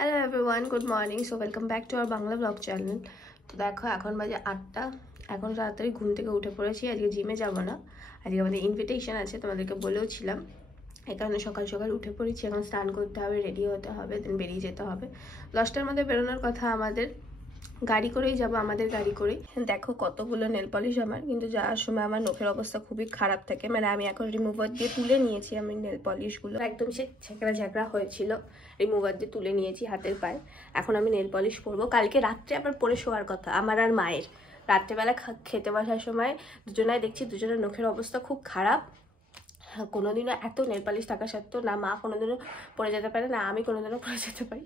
Hello everyone, good morning. So welcome back to our Bangla blog channel. তো দেখো এখন বাজে 8টা। এখন তাড়াতাড়ি ঘুম থেকে উঠে পড়েছি। আজকে জিমে যাব না, আজকে আমাদের ইনভিটেশন আছে, তোমাদেরকে বলেও ছিলাম। এই কারণে সকাল সকাল উঠে পড়েছি। এখন স্নান করতে হবে, রেডি হতে হবে, দেন বেরিয়ে যেতে হবে। 10টার মধ্যে বেরোনোর কথা আমাদের। গাড়ি করেই যাব, আমাদের গাড়ি করেই। দেখো কতগুলো নেল পলিশ আমার, কিন্তু যাওয়ার সময় আমার নখের অবস্থা খুবই খারাপ থাকে। মানে আমি এখন রিমুভার দিয়ে তুলে নিয়েছি আমি নেল পলিশগুলো, একদম সে ছেঁকড়া ঝাঁকড়া হয়েছিল, রিমুভার দিয়ে তুলে নিয়েছি হাতের পায়ে। এখন আমি নেল পলিশ পরবো। কালকে রাত্রে আবার পরে শোয়ার কথা আমার আর মায়ের। রাত্রেবেলা খেতে বসার সময় দুজনায় দেখছি দুজনের নখের অবস্থা খুব খারাপ। কোনোদিনও এত নেল পালিশ থাকা সত্ত্বেও না মা কোনোদিনও পরে যেতে পারে, না আমি কোনোদিনও পরে যেতে পারি।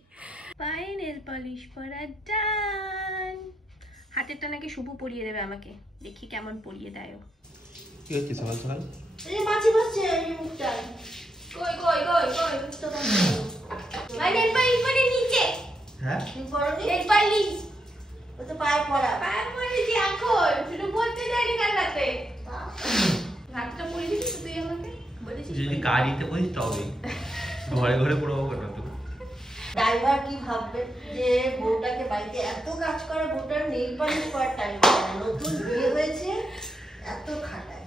পায়ে নেল পালিশ পরা ডান। হাতেরটা নাকি শুভ পরিয়ে দেবে আমাকে, দেখি কেমন পরিয়ে দেয়। কি হচ্ছে সকাল সকাল? এই মাছি বসছে এই মুখটা। কই কই কই কই তো ভাই নেল পালিশ মানে নিচে। হ্যাঁ তুমি পরনি? নেল পালিশ ও তো পায়ে পড়া। পায়ে পরিয়েছি এখন, শুধু পরতে দেয়নি কাল রাতে। হাতটা পরিয়ে দিবি তো তুই আমাকে বলেছিস? যদি গাড়িতে বসিস তবে ঘরে ঘরে পড়বো কেন তুই? ড্রাইভার কি ভাববে যে বউটাকে বাড়িতে এত কাজ করে, বউটার নেল পালিশ করার টাইম পায় না। নতুন বিয়ে হয়েছে, এত খাটায়।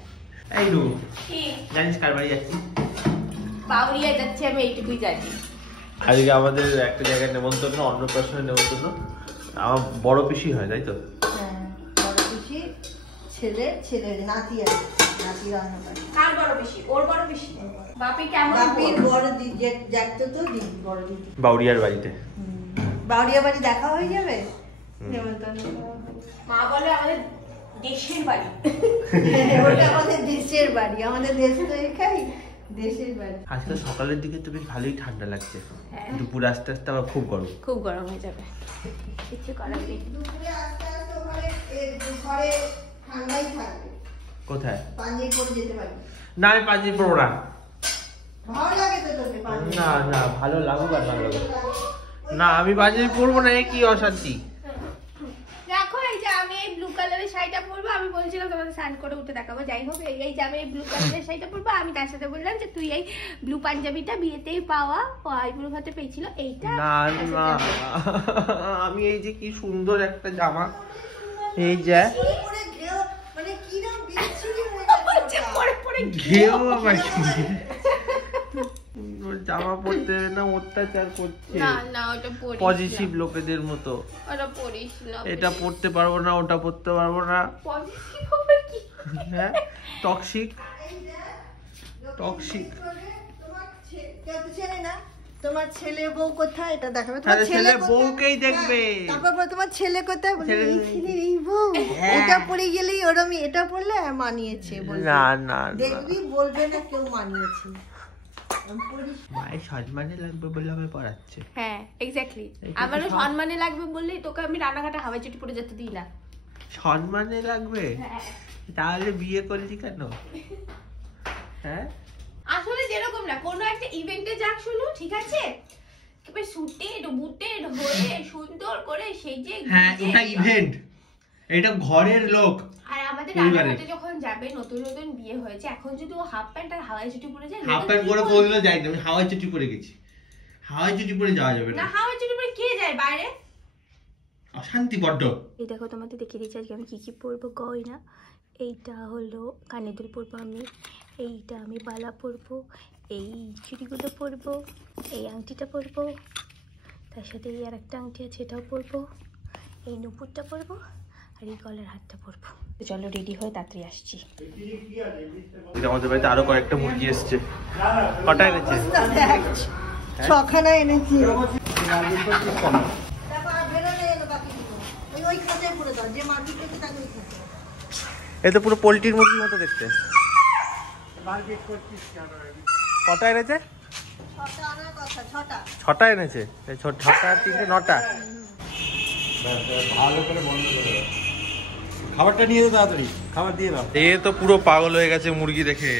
এই রু, কি জানিস কার বাড়ি যাচ্ছি? বাউরিয়া যাচ্ছে, আমি এইটুকুই জানি। আজকে আমাদের একটা জায়গায় নেমন্তন্ন, অন্নপ্রাশনের নেমন্তন্ন। আমার বড় পিসি হয়, তাই তো? হ্যাঁ, বড় পিসি ছেলের নাতি আছে, নাতি রান্না করে। কার বড় বেশি? ওর বড় বেশি। বাপি কেমন? বাপির বড় দিদি দেখতো তো, দিদি বড় দিদি। বাউরিয়ার বাড়িতে। বাউরিয়া বাড়ি দেখা হয়ে যাবে নেমন্তন্ন করা হবে। মা বলে আমাদের দেশের বাড়ি। ওটা আমাদের দেশের বাড়ি, আমাদের দেশ তো এখানেই, দেশের বাড়ি। আজকে সকালের দিকে তো বেশ ভালোই ঠান্ডা লাগছে, হ্যাঁ। দুপুর আস্তে আস্তে আবার খুব গরম। খুব গরম হয়ে যাবে, কিছু করার নেই। দুপুরে আস্তে আস্তে ঘরে ঠান্ডাই থাকবে। কোথায়? পাঞ্জাবি পরে যেতে পারি। না আমি পাঞ্জাবি পরবো না। ভালো লাগে তো তোকে পাঞ্জাবি? না না, ভালো লাগুক আর না লাগুক, না আমি পাঞ্জাবি পরবো না। এ কি অশান্তি! দেখো এই যে আমি এই ব্লু কালারের শাড়িটা পরবো, আমি বলছিলাম তোমাদের স্নান করে উঠে দেখাবো। যাই হোক, এই যে আমি এই ব্লু কালারের শাড়িটা পরবো, আমি তার সাথে বললাম যে তুই এই ব্লু পাঞ্জাবিটা বিয়েতেই পাওয়া ও আইবুড়ো ভাতে পেয়েছিল, এইটা না না, আমি এই যে কি সুন্দর একটা জামা, এই যে পরে ঘেও, মানে কিরম বিচ্ছিরি হয়ে হচ্ছে পরে পরে ঘেও আবার কি সুন্দর জামা পরতে হবে না, অত্যাচার করছে না না, ওটা পরিস পজিটিভ লোকেদের মতো। ওটা পরিস না, এটা পড়তে পারবো না, ওটা পড়তে পারবো না। পজিটিভ হবে কি? হ্যাঁ, টক্সিক টক্সিক। তোমার ছেলে না, তোমার ছেলে বউ কোথায় এটা দেখাবে? তাহলে ছেলে কোথায়? বউকেই দেখবে। হ্যাঁ, তারপর বলে তোমার ছেলে কোথায়? বলে ছেলে- এই ছেলের এই বউ। হ্যাঁ। এটা পরে গেলেই ওরম, এটা পরলে মানিয়েছে বলবে। না না না, দেখবি বলবে না কেউ মানিয়েছে। মায়ের সম্মানে লাগবে বলে আমি পড়াচ্ছে। হ্যাঁ এক্স্যাক্টলি, এটা আমারও তো সম্মানে লাগবে বললেই তোকে আমি রানাঘাটে হাওয়াই চটি পরে যেতে দিই না। সম্মানে লাগবে? হ্যাঁ। তাহলে বিয়ে করলি কেন? হ্যাঁ, আসলে যেরকম না, কোনো একটা ইভেন্টে যাক শুনু, ঠিক আছে, এবার সুটেড বুটেড হয়ে সুন্দর করে সেজে হ্যাঁ গুজে। ওটা ইভেন্ট, এটা ঘরের লোক। আর আমাদের পরিবারের। রানাঘাটে যখন যাবে, নতুন নতুন বিয়ে হয়েছে, এখন যদি ও হাফ প্যান্ট আর হাওয়াই চটি পরে যায়, হাফ প্যান্ট পরে কোনোদিনও যাইনি, আমি হাওয়াই চটি পরে গেছি। হাওয়াই চটি পরে যাওয়া যাবে না, না, হাওয়াই চটি পরে কে যায় বাইরে? অশান্তি বড্ড। এই দেখো তোমাদের দেখিয়ে দিচ্ছি আজকে আমি কি কি পরবো। গয়না, এইটা হলো কানের দুল পরবো আমি, এইটা আমি বালা পরবো, এই চুড়িগুলো পরবো, এই আংটিটা পরবো, তার সাথে এই আর একটা আংটি আছে এটাও পরবো, এই নুপুরটা পরবো, আর এই গলার হাতটা পরবো। চলো রেডি হয়ে তাড়াতাড়ি আসছি। আমাদের বাড়িতে আরো কয়েকটা মুরগি এসছে। কটা এনেছে? ছখানা এনেছি। দেখো, আর বেরোলে এলো বাকিগুলো। ওই খাঁচায় পরে দাও, যে মার্কেট থেকে তাকে ওই খাঁচায়। এ তো পুরো পোল্ট্রির মুরগির মতো দেখতে। কটা এনেছে? ছটা আনার কথা, ছটা। ছটা এনেছে। এই ছটা আর তিনটে, নটা। ভালো করে বন্ধ করে দাও। খাবারটা নিয়ে যেতে তাড়াতাড়ি, খাবার দিয়ে দাও। এ তো পুরো পাগল হয়ে গেছে মুরগি দেখে।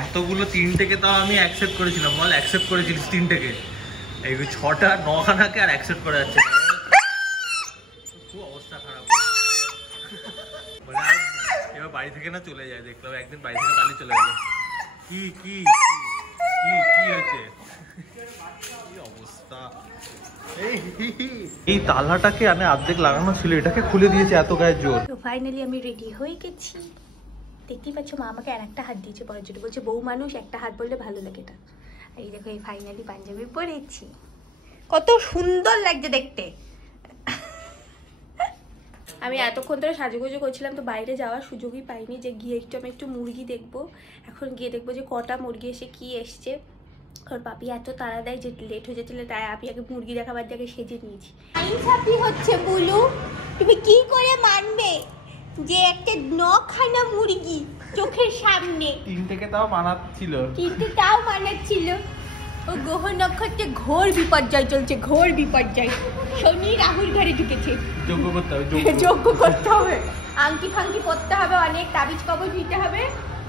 এতগুলো, তিনটেকে তাও আমি অ্যাকসেপ্ট করেছিলাম, বল অ্যাকসেপ্ট করেছিলিস তিনটেকে, এই 6টা 9খানাকে আর অ্যাকসেপ্ট করা যাচ্ছে না। খুব অবস্থা খারাপ। বলে আর এবার বাড়ি থেকে না চলে যায়, দেখলাম একদিন বাড়ি থেকে পালিয়ে চলে গেল। কি কি কি হয়েছে? কি অবস্থা! এই তালাটাকে আমি অর্ধেক লাগানো ছিল, এটাকে খুলে দিয়েছে এত গায়ের জোর। তো ফাইনালি আমি রেডি হয়ে গেছি। দেখতেই পাচ্ছ মা আমাকে আর একটা হাত দিয়েছে পরের জন্য, বলছে বউ মানুষ একটা হাত বললে ভালো লাগে এটা। এই দেখো এই ফাইনালি পাঞ্জাবি পরেছি, কত সুন্দর লাগছে দেখতে। আমি এতক্ষণ ধরে সাজুগুজু করছিলাম, তো বাইরে যাওয়ার সুযোগই পাইনি যে গিয়ে আমি একটু মুরগি দেখবো। এখন গিয়ে দেখবো যে কটা মুরগি এসে কি এসছে, কারণ পাপি এত তাড়া দেয় যে লেট হয়ে যাচ্ছিল, তাই আমি আগে মুরগি দেখাবার দিয়ে সেজে নিয়েছি। আইনসাফি হচ্ছে বুলু, তুমি কি করে মানবে যে একটা নখানা মুরগি চোখের সামনে? তিনটেকে তাও মানাচ্ছিল, কিন্তু তাও মানাচ্ছিল। ও গ্রহ নক্ষত্রে ঘোর বিপর্যয় চলছে, ঘোর বিপর্যয়। শনি রাহুর ঘরে ঢুকেছে, যোগ্য করতে হবে, যোগ্য করতে হবে, আংটি ফাংটি পরতে হবে, অনেক তাবিজ কবজ নিতে হবে,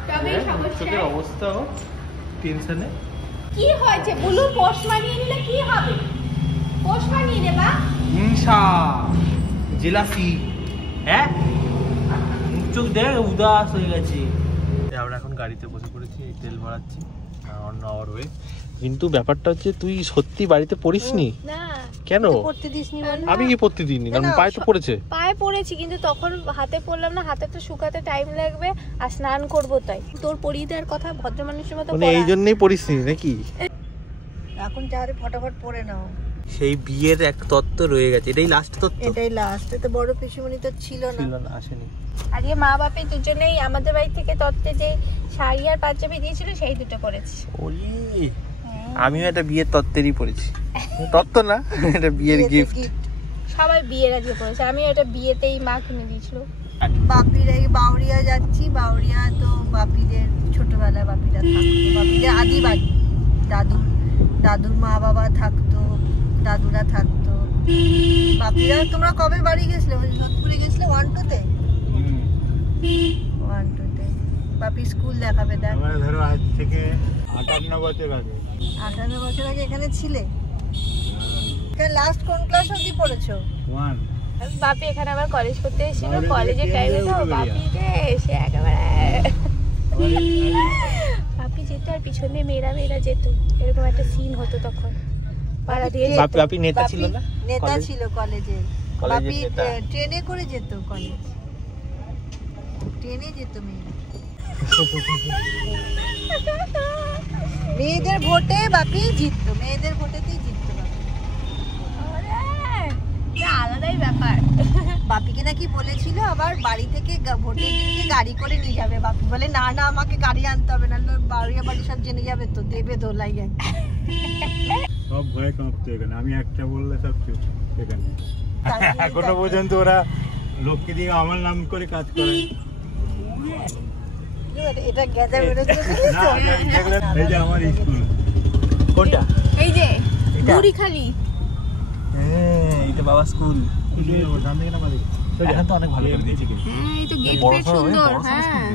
তবে সমস্যা। অবস্থা টেনশনে কি হয়েছে বুলু? পোষ মানিয়ে নিলে কি হবে? পোষ মানিয়ে নেবা? হিংসা, জেলাসি, হ্যাঁ মুখ চোখ দেখ উদাস হয়ে গেছে। আমরা এখন গাড়িতে বসে পড়েছি, তেল ভরাচ্ছি অন্য আওয়ার ওয়ে। কিন্তু ব্যাপারটা হচ্ছে তুই সত্যি বাড়িতে পড়িসনি? না। কেন পড়তে দিসনি? আমি কি পড়তে দিইনি, কারণ পায়ে তো পড়েছে। পায়ে পড়েছি কিন্তু তখন হাতে পড়লাম না, হাতে তো শুকাতে টাইম লাগবে, আর স্নান করবো তাই। তোর পরিয়ে দেওয়ার কথা, ভদ্র মানুষের মতো। মানে এই জন্যই পড়িসনি নাকি? এখন চারে ফটাফট পড়ে নাও। সেই বিয়ের এক তত্ত্ব রয়ে গেছে, এটাই লাস্ট তত্ত্ব। এটাই লাস্ট। তো বড় পিসিমণি তো ছিল না, আসেনি। আজকে মা বাপে দুজনেই আমাদের বাড়ি থেকে তত্ত্বে যে শাড়ি আর পাঞ্জাবি দিয়েছিল সেই দুটো করেছি। আমিও একটা বিয়ের তত্ত্বেরই পড়েছি, তত্ত্ব না, এটা বিয়ের গিফট। সবাই বিয়ের আজকে পড়েছে, আমি এটা বিয়েতেই মা কিনে দিয়েছিল। বাপির এই বাউরিয়া যাচ্ছি, বাউরিয়া তো বাপিদের ছোটবেলায় বাপিরা থাকতো, বাপিদের আদি বাড়ি, দাদুর মা বাবা থাকতো, দাদুরা থাকতো। বাপিরা তোমরা কবে বাড়ি গেছিলে? যোধপুরে গেছিলে 1-2 তে? 1-2 তে বাপি স্কুল দেখাবে। দেখ ধরো আজ থেকে 58 বছর আগে। 58 বছর আগে এখানে ছিলে? এখানে লাস্ট কোন ক্লাস অবধি পড়েছো? 1। বাপি এখানে আবার কলেজ করতে এসেছিল, কলেজের টাইমে তো বাপি যে এসে একেবারে বাপি যেত আর পিছনে মেয়েরা যেত, এরকম একটা সিন হতো তখন পাড়া দিয়ে। বাপি নেতা ছিল না? নেতা ছিল কলেজে। বাপি ট্রেনে করে যেত কলেজ, ট্রেনে যেত মেয়েদের ভোটে বাপি জিততো, মেয়েদের ভোটেতেই জিততো বাপি। আলাদাই ব্যাপার। বাপিকে নাকি বলেছিল আবার বাড়ি থেকে ভোটের দিনকে গাড়ি করে নিয়ে যাবে। বাপি বলে না না, আমাকে গাড়ি আনতে হবে না, বাড়িয়া বাড়ি সব জেনে যাবে, তো দেবে দোলাই। সব ভয়ে কাঁপতো এখানে, আমি একটা বললে সব চুপ এখানে। এখনো পর্যন্ত ওরা লোককে দিয়ে আমার নাম করে কাজ করে। এটা গেদা বেরোচ্ছে। এই যে আমার স্কুল। কোনটা? এই যে বুড়িখালি। হ্যাঁ, এটা বাবা স্কুল। এখন তো অনেক ভালো করে দিয়েছে কিন্তু। হ্যাঁ, এই তো গেট বেশ সুন্দর। হ্যাঁ,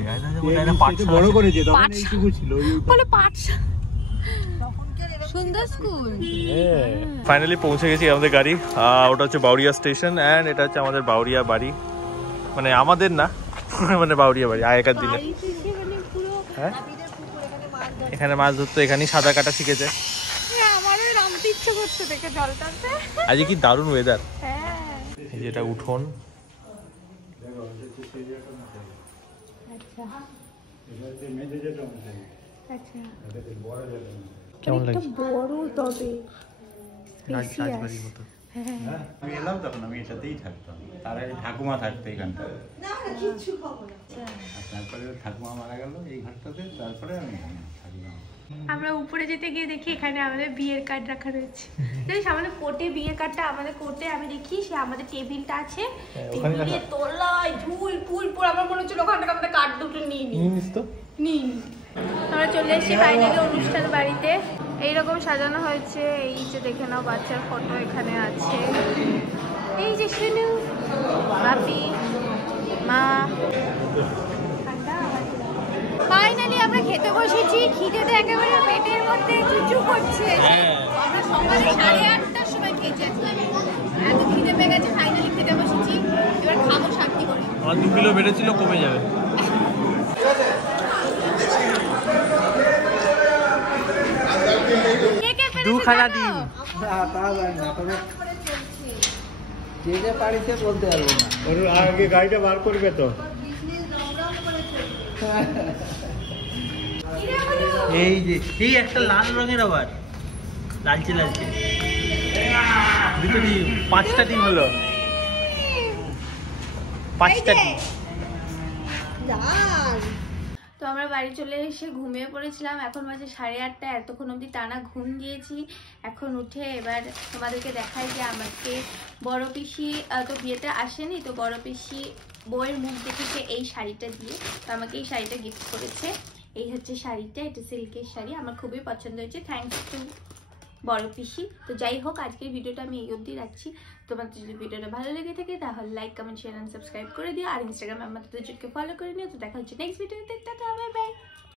বড় করেছে, তখন এইটুকু ছিল। বলে পাঠশালা, সুন্দর স্কুল। ফাইনালি পৌঁছে গেছি আমাদের গাড়ি। ওটা হচ্ছে বাউরিয়া স্টেশন, অ্যান্ড এটা হচ্ছে আমাদের বাউরিয়া বাড়ি। মানে আমাদের না, মানে বাউরিয়া বাড়ি আগেকার দিনে। হ্যাঁ, এখানে মাছ ধরতো, এখানেই সাঁতার কাটা শিখেছে। আমারও নামতে ইচ্ছে করছে দেখে জলটাতে। আজকে কি দারুণ ওয়েদার। হ্যাঁ, এই যেটা উঠোন। কেমন লাগছে? বড় তবে রাজবাড়ির মতো। আমি এলাম তখন আমি এটাতেই থাকতাম, তার আগে ঠাকুমা থাকতো এখানটা। তারপরে ঠাকুমা মারা গেল এই ঘরটাতে, তারপরে আমি এখানে থাকলাম। আমরা উপরে যেতে গিয়ে দেখি এখানে আমাদের বিয়ের কার্ড রাখা রয়েছে। জানিস আমাদের কোর্টে বিয়ের কার্ডটা, আমাদের কোর্টে আমি দেখি সে আমাদের টেবিলটা আছে, টেবিলে তোলায় ঝুল ফুল পুরো, আমার মনে হচ্ছিল ওখান থেকে আমাদের কার্ড দুটো নিয়ে নিই। আমরা চলে এসেছি ফাইনালি অনুষ্ঠান বাড়িতে। এইরকম সাজানো হয়েছে, এই যে দেখে নাও বাচ্চার ফটো এখানে আছে, এই যে শুনু বাপি মা। ফাইনালি আমরা খেতে বসেছি, খিদেতে একেবারে পেটের মধ্যে চুচু করছে। আমরা সকালে 8:30টার সময় খেয়েছি, এত খিদে পেয়ে গেছে। ফাইনালি খেতে বসেছি, এবার খাবো শান্তি করে। আমার 2 কিলো বেড়েছিল, কমে যাবে। নখানা ডিম। ওর আগে গাড়িটা বার করবে তো। এই যে এই একটা লাল রঙের আবার লালচে লালচে দুটো ডিম, 5টা ডিম হলো, 5টা ডিম। তো আমরা বাড়ি চলে এসে ঘুমিয়ে পড়েছিলাম। এখন বাজে 8:30। এতক্ষণ অবধি টানা ঘুম দিয়েছি। এখন উঠে এবার তোমাদেরকে দেখাই যে আমাকে বড় পিসি তো বিয়েতে আসেনি, তো বড় পিসি বউয়ের মুখ দেখেছে এই শাড়িটা দিয়ে, তো আমাকে এই শাড়িটা গিফট করেছে। এই হচ্ছে শাড়িটা, এটা সিল্কের শাড়ি, আমার খুবই পছন্দ হয়েছে, থ্যাঙ্কস টু বড় পিসি। তো যাই হোক, আজকের ভিডিওটা আমি এই অবধি রাখছি। তোমাদের যদি ভিডিওটা ভালো লেগে থাকে তাহলে like, comment, share and subscribe করে দিও। আর ইনস্টাগ্রামে আমাদের দুজনকে ফলো করে নিও। তো দেখা হচ্ছে নেক্সট ভিডিওতে। Tata, bye bye.